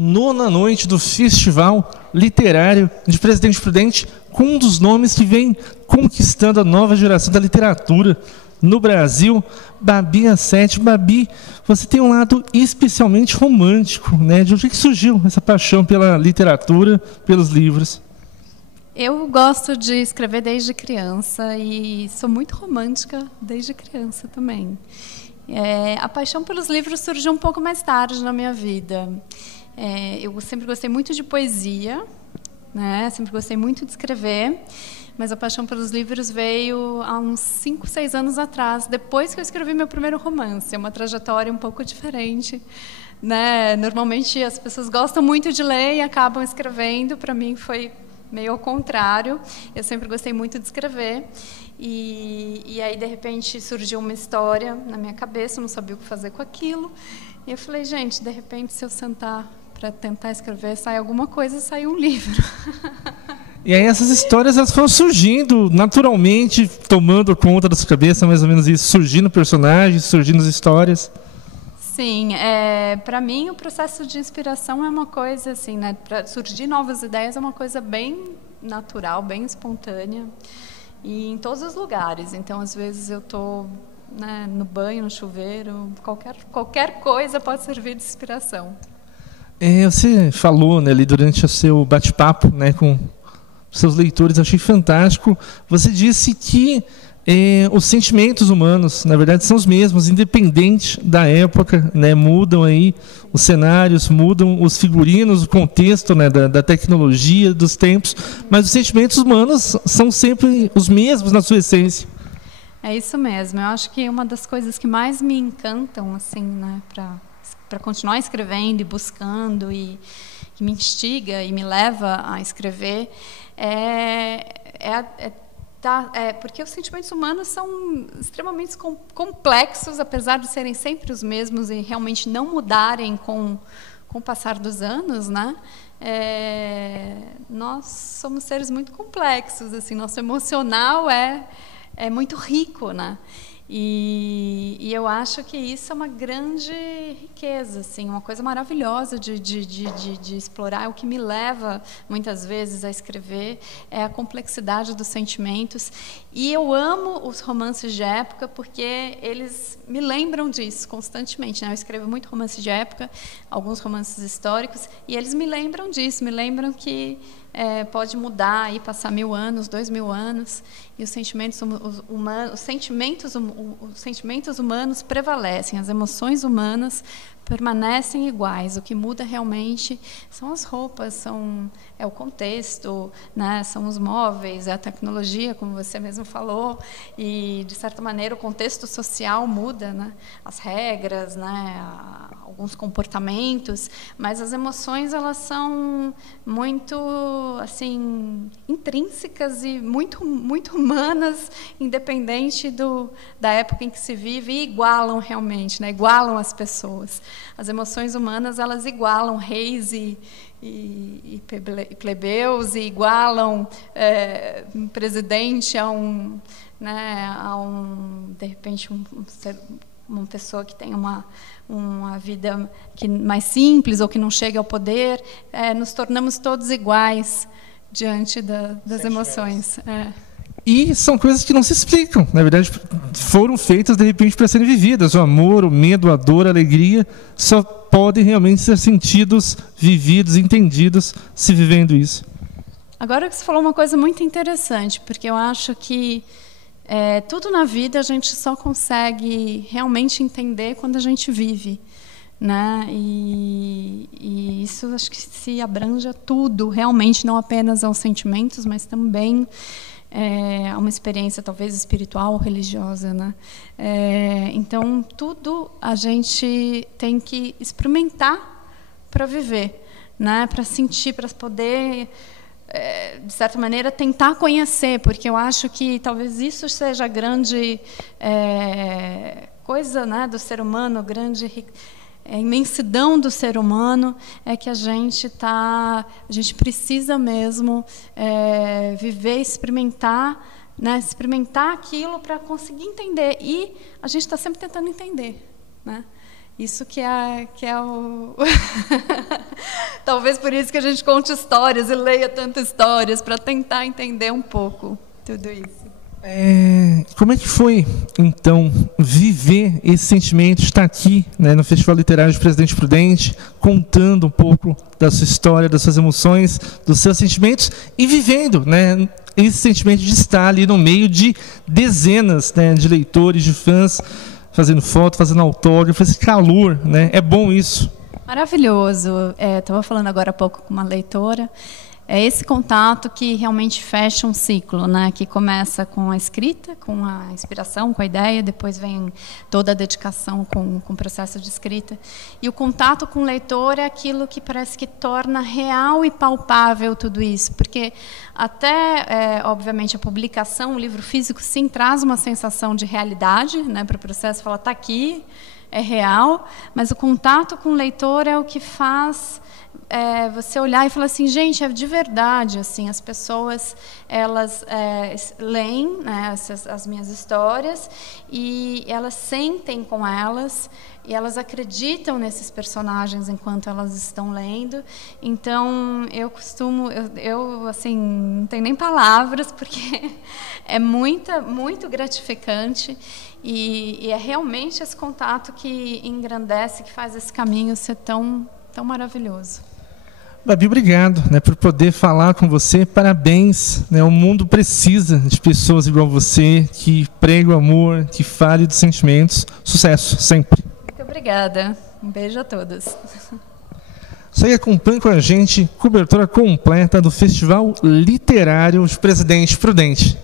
nona noite do Festival Literário de Presidente Prudente, com um dos nomes que vem conquistando a nova geração da literatura no Brasil, Babi Assetti. Babi, você tem um lado especialmente romântico, né? De onde que surgiu essa paixão pela literatura, pelos livros? Eu gosto de escrever desde criança e sou muito romântica desde criança também. A paixão pelos livros surgiu um pouco mais tarde na minha vida. Eu sempre gostei muito de poesia, né? Sempre gostei muito de escrever, mas a paixão pelos livros veio há uns 5, 6 anos atrás, depois que eu escrevi meu primeiro romance. É uma trajetória um pouco diferente, né? Normalmente as pessoas gostam muito de ler e acabam escrevendo. Para mim foi meio ao contrário. Eu sempre gostei muito de escrever. E aí, de repente, surgiu uma história na minha cabeça, eu não sabia o que fazer com aquilo. E eu falei, gente, de repente, se eu sentar para tentar escrever, sai alguma coisa, sai um livro. E aí essas histórias elas foram surgindo naturalmente, tomando conta da sua cabeça, mais ou menos isso, surgindo personagens, surgindo histórias. Sim, para mim o processo de inspiração é uma coisa assim, né? Para surgir novas ideias é uma coisa bem natural, bem espontânea, e em todos os lugares. Então, às vezes eu estou, né, no banho, no chuveiro, qualquer coisa pode servir de inspiração. Você falou, né, ali durante o seu bate-papo, né, com seus leitores, achei fantástico. Você disse que os sentimentos humanos, na verdade, são os mesmos, independente da época, né? Mudam aí os cenários, mudam os figurinos, o contexto, né, da tecnologia, dos tempos, mas os sentimentos humanos são sempre os mesmos na sua essência. É isso mesmo. Eu acho que uma das coisas que mais me encantam, assim, né, para continuar escrevendo e buscando e que me instiga e me leva a escrever porque os sentimentos humanos são extremamente complexos, apesar de serem sempre os mesmos e realmente não mudarem com o passar dos anos, né? Nós somos seres muito complexos, assim, nosso emocional é muito rico, né? E eu acho que isso é uma grande riqueza, assim, uma coisa maravilhosa de explorar. O que me leva, muitas vezes, a escrever é a complexidade dos sentimentos. E eu amo os romances de época porque eles me lembram disso constantemente, né? Eu escrevo muito romance de época, alguns romances históricos, e eles me lembram disso, me lembram que pode mudar e passar 1000 anos, 2000 anos, e os sentimentos humanos prevalecem, as emoções humanas permanecem iguais. O que muda realmente são as roupas, é o contexto, né? São os móveis, é a tecnologia, como você mesmo falou, e de certa maneira o contexto social muda, né? As regras, né? Alguns comportamentos, mas as emoções elas são muito assim intrínsecas e muito humanas, independente da época em que se vive, e igualam realmente, né? Igualam as pessoas. As emoções humanas elas igualam reis e plebeus, e igualam um presidente de repente uma pessoa que tem uma vida mais simples ou que não chega ao poder. Nos tornamos todos iguais diante das emoções. E são coisas que não se explicam, na verdade, foram feitas de repente para serem vividas. O amor, o medo, a dor, a alegria só podem realmente ser sentidos, vividos, entendidos se vivendo isso. Agora que você falou uma coisa muito interessante, porque eu acho que tudo na vida a gente só consegue realmente entender quando a gente vive, né? E isso acho que se abrange a tudo, realmente, não apenas aos sentimentos, mas também a uma experiência talvez espiritual ou religiosa, né? Então tudo a gente tem que experimentar para viver, né? Para sentir, para poder de certa maneira tentar conhecer, porque eu acho que talvez isso seja a grande coisa, né, do ser humano, a imensidão do ser humano, é que a gente precisa mesmo viver, experimentar, né, experimentar aquilo para conseguir entender, e a gente está sempre tentando entender, né? Isso que é o Talvez por isso que a gente conte histórias e leia tantas histórias, para tentar entender um pouco tudo isso. Como é que foi, então, viver esse sentimento, estar aqui, né, no Festival Literário de Presidente Prudente, contando um pouco da sua história, das suas emoções, dos seus sentimentos e vivendo, né, esse sentimento de estar ali no meio de dezenas, né, de leitores, de fãs, fazendo foto, fazendo autógrafo, esse calor, né? É bom isso. Maravilhoso. Estava falando agora há pouco com uma leitora. É esse contato que realmente fecha um ciclo, né? Que começa com a escrita, com a inspiração, com a ideia, depois vem toda a dedicação com o processo de escrita. E o contato com o leitor é aquilo que parece que torna real e palpável tudo isso, porque até, obviamente, a publicação, o livro físico, sim, traz uma sensação de realidade, né? Para o processo, fala, está aqui, é real, mas o contato com o leitor é o que faz você olhar e falar assim, gente, é de verdade, assim, as pessoas, elas leem, né, as minhas histórias e elas sentem com elas e elas acreditam nesses personagens enquanto elas estão lendo. Então, eu costumo, assim, não tenho nem palavras, porque é muito gratificante e é realmente esse contato que engrandece, que faz esse caminho ser tão maravilhoso. Babi, obrigado, né, por poder falar com você. Parabéns, né, o mundo precisa de pessoas igual você, que pregam o amor, que falem dos sentimentos. Sucesso, sempre. Muito obrigada. Um beijo a todos. Isso aí, acompanhe com a gente, cobertura completa do Festival Literário de Presidente Prudente.